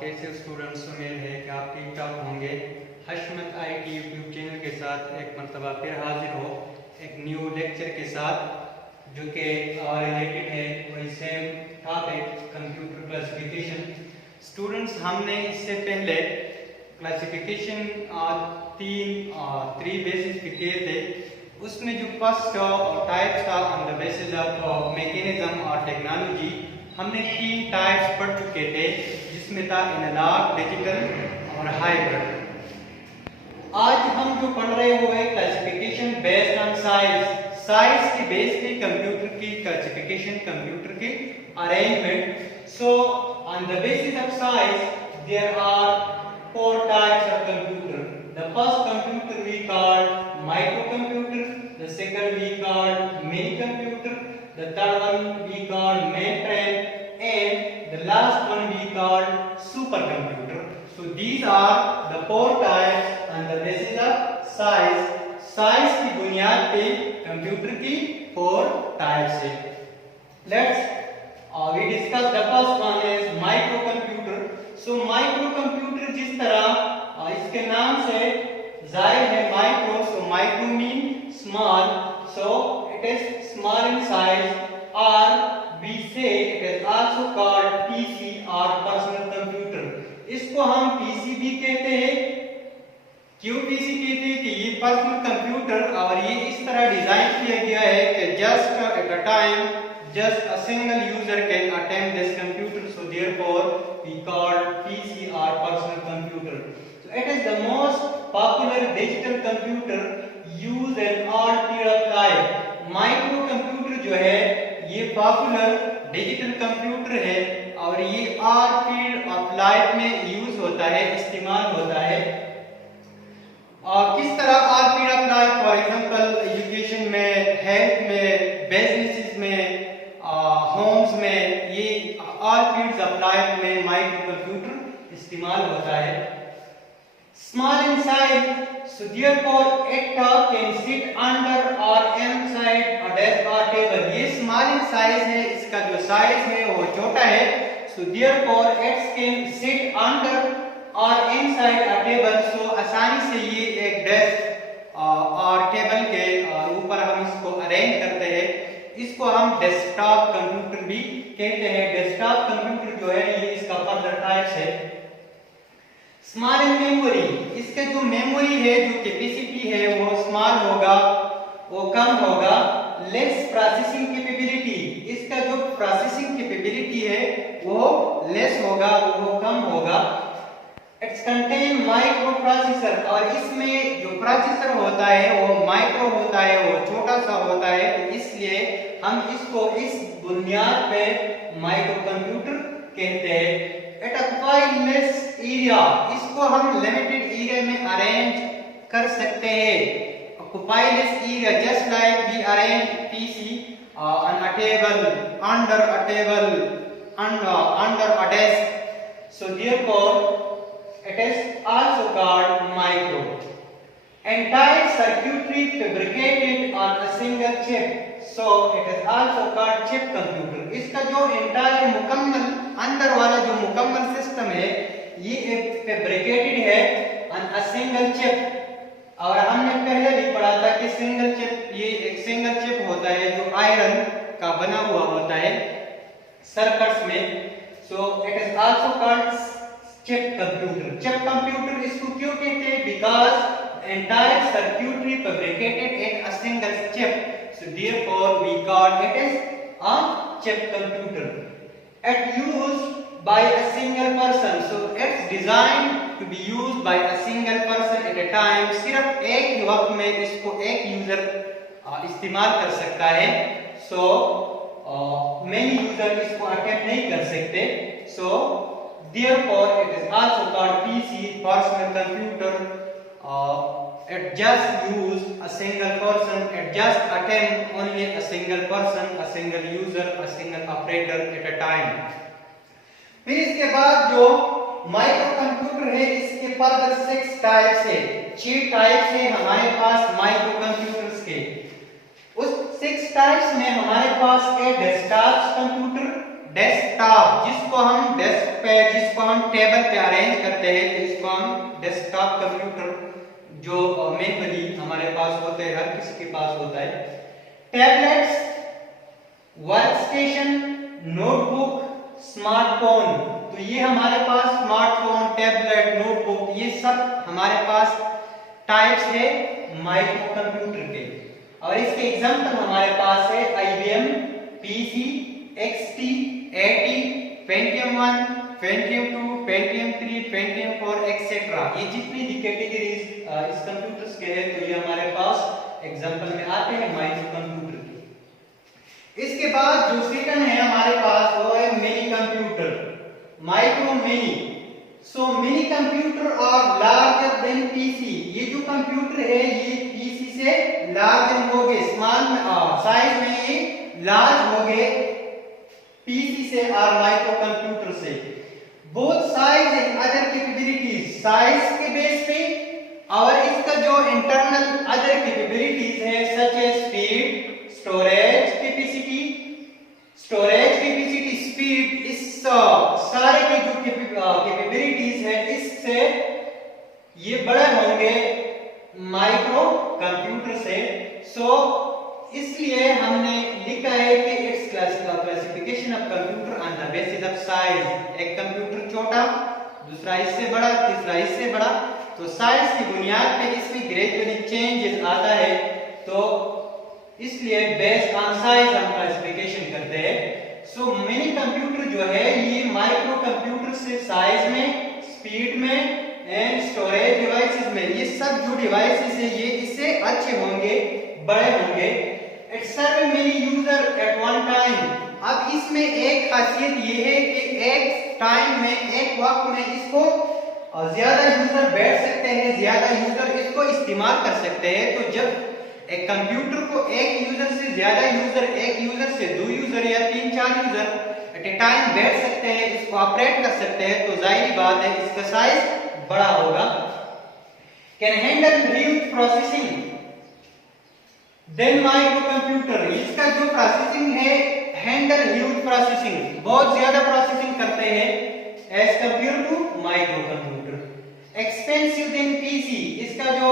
कैसे स्टूडेंट्स, उम्मीद है कि आप ठीक ठाक होंगे। हशमत आईटी यूट्यूब चैनल के साथ एक मरतबा फिर हाजिर हो एक न्यू लेक्चर के साथ जो कि रिलेटेड है वही same topic computer classification. Students, हमने इससे पहले क्लासिफिकेशन थ्री बेसिस पे किए थे। उसमें जो फर्स्ट टाइप्स था on the basis of mechanism और टेक्नोलॉजी, हमने 3 टाइप्स पढ़ चुके थे, जिसमें था एनालॉग, डिजिटल और हाइब्रिड। आज हम जो पढ़ रहे हो है classification based on size. Size की बेस पे कंप्यूटर की क्लासिफिकेशन, कंप्यूटर की arrangement. So on the basis of size there are 4 types of computer. The first computer we called microcomputer, the second we called minicomputer, the third one we called mainframe, and the last one we called supercomputer. So these are the 4 types on the basis of size. Size की बुनियाद पे computer की 4 types है। Let's we discuss the first one is microcomputer. So microcomputer जिस तरह इसके नाम से जाहिर है micro, so micro mean small, so it is small in size, or we say it is also called PC or personal computer. इसको हम PC भी कहते हैं। क्यों PC कहते हैं कि ये पर्सनल कंप्यूटर और ये इस तरह डिजाइन किया गया है कि just at a time just a single user can attempt this computer, so therefore we call PC or personal computer. So it is the most popular digital computer used in all period of life. Micro computer जो है ये popular digital computer है और ये all field of life में use होता है, इस्तेमाल होता है। और किस तरह all field of life, for example education में, हेल्थ में, बिजनेसेस में, होम्स में, ये ऑल फील्ड्स ऑफ लाइफ में माइक्रो कंप्यूटर इस्तेमाल होता है। Small in size, so therefore it can sit under or inside a desk or table. ये small in size है, इसका जो size है वो छोटा है, so therefore it can sit under or inside a table. So आसानी से ये एक desk और टेबल के ऊपर हम इसको अरेंज करते हैं। इसको हम डेस्कटॉप कंप्यूटर भी कहते हैं। डेस्कटॉप कंप्यूटर जो है ये इसका फर्दर टाइप्स है। स्मॉल इन मेमोरी, इसका जो मेमोरी है, जो कैपेसिटी है वो स्मॉल होगा, वो कम होगा। लेस प्रोसेसिंग कैपेबिलिटी, इसका जो प्रोसेसिंग कैपेबिलिटी है वो लेस होगा, वो कम होगा। इट्स कंटेन माइक्रो प्रोसेसर, और इसमें जो प्रोसेसर होता है वो माइक्रो होता है, वो छोटा सा होता है, तो इसलिए हम इसको इस बुनियाद पे माइक्रो कंप्यूटर कहते हैं। It occupies less area, इसको हम लिमिटेड एरिया में अरेंज कर सकते हैं। Occupy less area, just like we arrange PC on a table, under a table, under a desk. So therefore, it is also called micro. Entire circuitry fabricated on a single chip, so it is also called chip computer. इसका जो entire मुकम्मल अंदर वाला जो मुकम्मल system है ये एक फैब्रिकेटेड है ऑन अ सिंगल चिप। और हमने पहले भी पढ़ा था कि सिंगल चिप, ये एक सिंगल चिप होता है जो आयरन का बना हुआ होता है सर्किट्स में। So it is also called chip computer. Chip computer इसको क्यों कहते हैं? Because entire circuitry fabricated in a single chip, so therefore we call it as a chip computer. It used by a single person, so it's designed to be used by a single person at a time. सिर्फ एक ही वक्त में इसको एक user इस्तेमाल कर सकता है। so many यूजर इसको अटेम्प्ट नहीं कर सकते। so therefore it is also called PC, personal computer. It just use a single person, it just attempt only a single person, a single user, a single operator at a time. फिर इसके बाद जो micro computer है इसके further 6 types है, 6 types है हमारे पास micro computers के। उस 6 इस टाइप्स में हमारे पास है डेस्कटॉप कंप्यूटर, डेस्कटॉप जिसको हम डेस्क पे, जिसको हम टेबल पे अरेंज करते हैं, तो इसको हम डेस्कटॉप कंप्यूटर जो मेनली हमारे पास होते हैं, हर किसी के पास होता है। टैबलेट्स, वर्कस्टेशन, नोटबुक, स्मार्टफोन, तो ये हमारे पास स्मार्टफोन, टैबलेट, नोटबुक, ये सब हमारे पास टाइप्स है माइक्रो कंप्यूटर के। और इसके एग्जांपल हमारे पास है IBM PC, XT, AT, Pentium 1, Pentium 2, Pentium 3, Pentium 4 etcetera. ये जितनी भी कैटेगरीज इस कंप्यूटर्स के हैं, तो ये हमारे पास एग्जांपल में आते हैं माइक्रो कंप्यूटर के। इसके बाद जो सेकंड है हमारे पास वो है मिनी कंप्यूटर, माइक्रो मिनी। सो मिनी कंप्यूटर और लार्जर देन पीसी, ये जो कंप्यूटर है ये पीसी से लार्जर हो गए, स्मॉल में साइज में ये लार्ज हो गए पीसी से और माइक्रो कंप्यूटर से। Both size and other capabilities, size के बेस पे और इसका जो इंटरनल अदर कैपेबिलिटीज है such as speed, storage capacity, speed, इस सारे की जो कैपेबिलिटीज है इससे ये बड़े होंगे माइक्रो कंप्यूटर से। सो इसलिए हमने लिखा है कि it's classification of computer on the basis of size. एक कंप्यूटर छोटा, दूसरा इससे बड़ा, तीसरा इससे बड़ा, तो साइज की बुनियाद पे इसमें ग्रेजुअली चेंजेस आता है, तो इसलिए बेस्ड ऑन साइज हम क्लासिफिकेशन करते हैं। सो मिनी कंप्यूटर जो है ये माइक्रो कंप्यूटर से साइज में, स्पीड में एंड स्टोरेज डिवाइसेस में, ये सब जो डिवाइसेस है ये इससे अच्छे होंगे, बड़े होंगे। It serve many user at one time. अब इसमें एक खासियत ये है कि एक टाइम में, एक वक्त में इसको ज्यादा यूजर बैठ सकते हैं, ज्यादा यूजर इसको इस्तेमाल कर सकते हैं। तो जब एक कंप्यूटर को एक यूजर से ज्यादा यूजर, एक यूजर से दो यूजर या 3-4 यूजर एट ए टाइम बैठ सकते हैं, इसको ऑपरेट कर सकते हैं, तो जाहिर बात है इसका साइज बड़ा होगा। Can handle huge processing than microcomputer, इसका जो प्रोसेसिंग है हैंडल ह्यूज प्रोसेसिंग, बहुत ज्यादा प्रोसेसिंग करते हैं as compare to microcomputer. Expensive than PC, इसका जो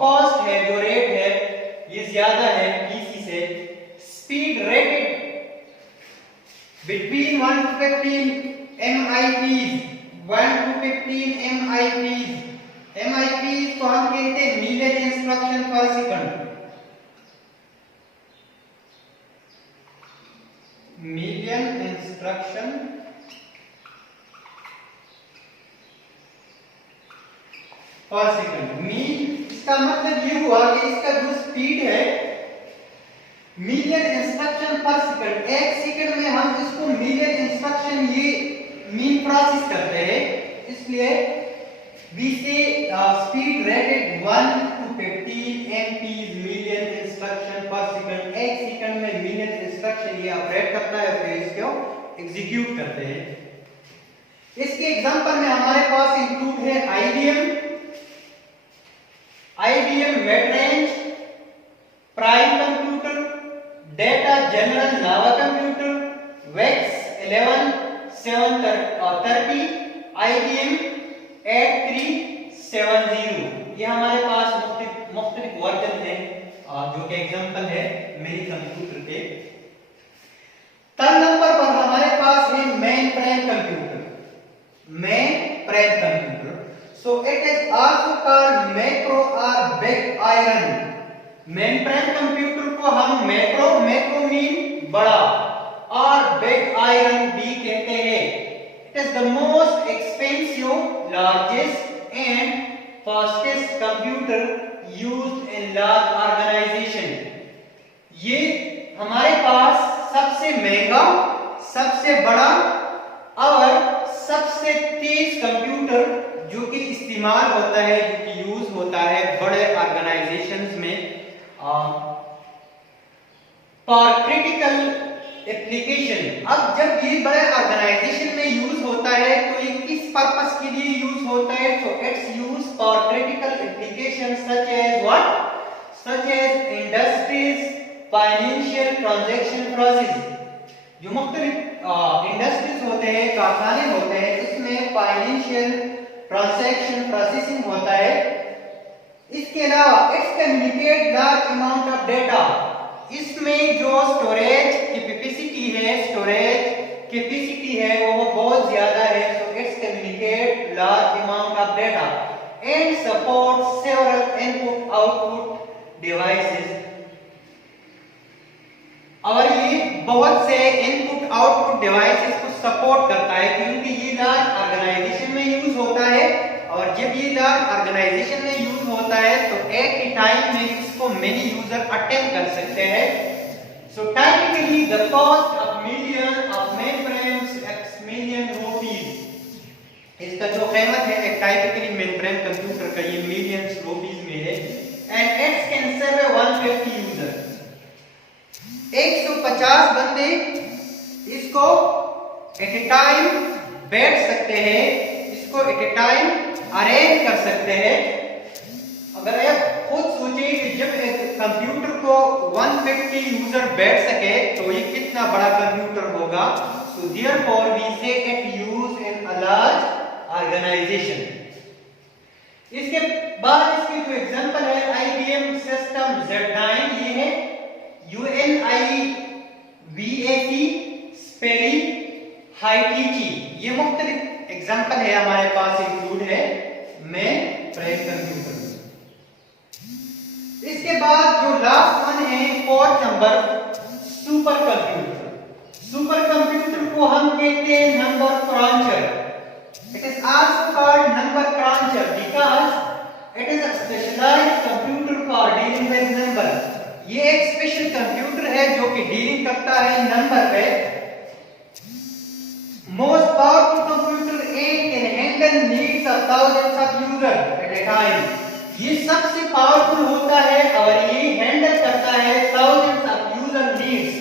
कॉस्ट है, जो रेट है ये ज्यादा है पीसी से। Speed rated between 1 to 15 MIPs, 1 to 15 MIPs, MIPs को हम कहते हैं मिलियन इंस्ट्रक्शन पर सेकंड, मिलियन इंस्ट्रक्शन पर सेकंड। इसका मतलब ये हुआ कि इसका जो स्पीड है मिलियन इंस्ट्रक्शन पर सेकंड, एक सेकंड में हम इसको मिलियन इंस्ट्रक्शन ये मीन प्रोसेस करते हैं, इसलिए वी से speed rated 1 to 15 MPs, million instruction पर सेकंड। एक सेकंड में मिलियन इंस्ट्रक्शन ये ऑपरेट करता है, फिर इसको एग्जीक्यूट करते हैं। इसके एग्जांपल में हमारे पास इंक्लूड है IBM Mid-range, Prime computer, Data General Nova computer, VAX 11 730, IBM 8370, ये हमारे पास मुख्तलिफ वर्जन है जो कि एग्जांपल है मिनी कंप्यूटर के। थर्ड नंबर पर हमारे पास है mainframe computer, main frame computer. So it is also called macro or big iron. Mainframe computer को हम मैक्रो मीन बड़ा और बिग आयरन भी कहते हैं। It is the most expensive, largest and fastest computer used in large organization. ये हमारे पास सबसे महंगा, सबसे बड़ा और सबसे तेज कंप्यूटर जो कि इस्तेमाल होता है, जो कि यूज होता है बड़े ऑर्गेनाइजेशंस में फॉर क्रिटिकल एप्लीकेशन। अब जब ये बड़े ऑर्गेनाइजेशन में यूज होता है तो ये किस पर्पस के लिए यूज होता है? So it's use for critical application such as what? Such as industries, financial transaction process. जो मुख्तलिफ इंडस्ट्रीज होते हैं, कारखाने होते हैं, इसमें फाइनेंशियल ट्रांजैक्शन प्रोसेसिंग होता है। इसके अलावा it's communicate large amount of data. इसमें जो स्टोरेज कैपेसिटी है वो बहुत ज्यादा है। So it's communicate large amount of data and support several input output devices. और ये बहुत से इनपुट आउटपुट डिवाइसेस को सपोर्ट करता है, क्योंकि ये लार्ज ऑर्गेनाइजेशन में यूज होता है। और जब ये लार्ज ऑर्गेनाइजेशन में यूज होता है तो एक ही टाइम में इसको मेनी यूजर अटेंड कर सकते हैं। So typically the cost of million of mainframes X million rupees. इसका जो कीमत है एक टाइपिकली मेनफ्रेम कंप्यूटर का ये मिलियंस रुपीस में है। And it's can serve 150 user. 150 बंदे इसको एट ए टाइम बैठ सकते हैं, इसको एट ए टाइम अरेंज कर सकते हैं। अगर आप खुद सोचिए कि जब एक कंप्यूटर को 150 यूजर बैठ सके तो ये कितना बड़ा कंप्यूटर होगा। So therefore we say it used in a large organisation. इसके बाद इसकी जो एग्जांपल है IBM सिस्टम Z9, ये है UNIVAC स्पेरी हाइटीची। ये मुख्तलिफ एग्जांपल है हमारे पास इंक्लूड है मेन फ्रेम कंप्यूटर। इसके बाद जो लास्ट वन है 4th number, supercomputer. Supercomputer को हम कहते हैं number cruncher. It is also called number cruncher because it is a specialised computer for dealing with number. ये एक स्पेशल कंप्यूटर है जो कि डीलिंग करता है नंबर पे। Most powerful computer can handle needs of thousands of user eight A time. ये सबसे पावरफुल होता है और ये हैंडल करता है थाउजेंड्स ऑफ यूजर नीड्स।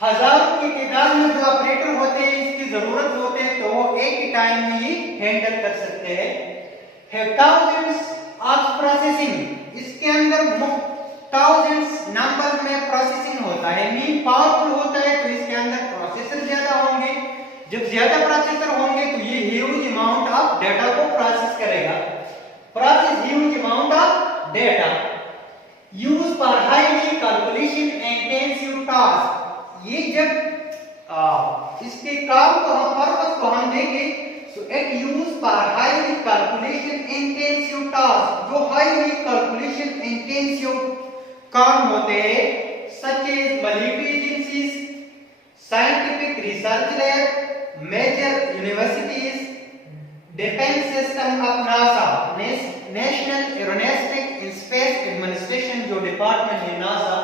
हजारों की तादाद में जो ऑपरेटर होते हैं इसकी जरूरत होते हैं, तो वो एक ही टाइम में ये हैंडल कर सकते हैं। Have thousands of processing. इसके अंदर थाउजेंड्स नंबर में प्रोसेसिंग होता है, मीन पावरफुल होता है, तो इसके अंदर प्रोसेसर ज्यादा होंगे। जब ज्यादा प्रोसेसर होंगे तो ये ह्यूज अमाउंट ऑफ डाटा को प्रोसेस करेगा। Process huge amount of data use for highly calculation intensive task. ये जब इसके काम को हम पर्पस को हम देखें so it used for highly calculation intensive task। जो highly calculation intensive काम होते हैं such as military agencies, scientific research lab, major universities, defense system of NASA, National Aeronautic and Space Administration जो डिपार्टमेंट है NASA,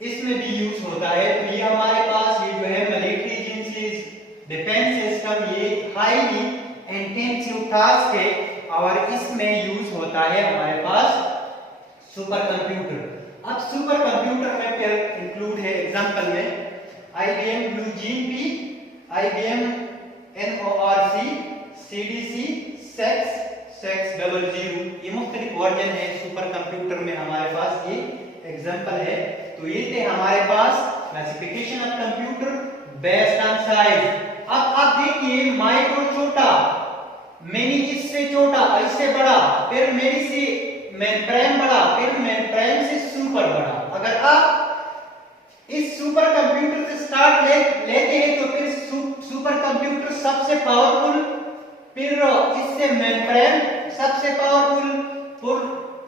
इसमें भी use होता है। तो ये हमारे पास ये जो है मिलिट्री एजेंसीज, डिफेंस सिस्टम, ये हाईली इंटेंसिव टास्क है और इसमें यूज होता है हमारे पास सुपर कंप्यूटर। अब सुपर कंप्यूटर में क्या इंक्लूड है एग्जांपल में IBM blue gene P, IBM NORC, CDC, sex 00। ये मुख्तलिफ वर्जन है सुपर कंप्यूटर में हमारे पास, ये एग्जांपल है। तो ये थे हमारे पास classification of computer based on size. अब आप देखिए माइक्रो छोटा, मिनी इससे छोटा, इससे बड़ा, फिर मिनी से मेनफ्रेम बड़ा, फिर मेनफ्रेम से सुपर बड़ा। अगर आप इस सुपर कंप्यूटर से स्टार्ट लेते हैं तो फिर सुपर कंप्यूटर सबसे पावरफुल, फिर इससे मेनफ्रेम सबसे पावरफुल,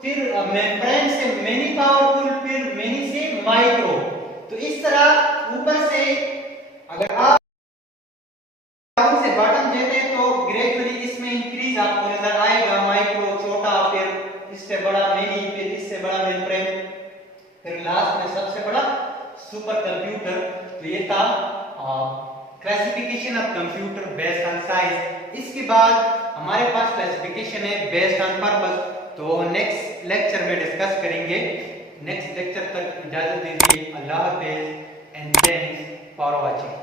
फिर मेनफ्रेम से मिनी पावरफुल, फिर मिनी से माइक्रो। तो इस तरह ऊपर से अगर आप डाउन से बॉटम देते हैं तो ग्रेजुअली इसमें इंक्रीज आपको नजर आएगा। माइक्रो छोटा, फिर इससे बड़ा मिनी, फिर इससे बड़ा मेनफ्रेम, फिर लास्ट में सबसे बड़ा सुपर कंप्यूटर। तो ये था classification of computer based on size. इसके बाद हमारे पास क्लासिफिकेशन है बेस्ड ऑन पर्पस, तो नेक्स्ट लेक्चर में डिस्कस करेंगे। नेक्स्ट लेक्चर तक इजाजत दीजिए। अल्लाह हाफिज एंड थैंक्स फॉर वॉचिंग।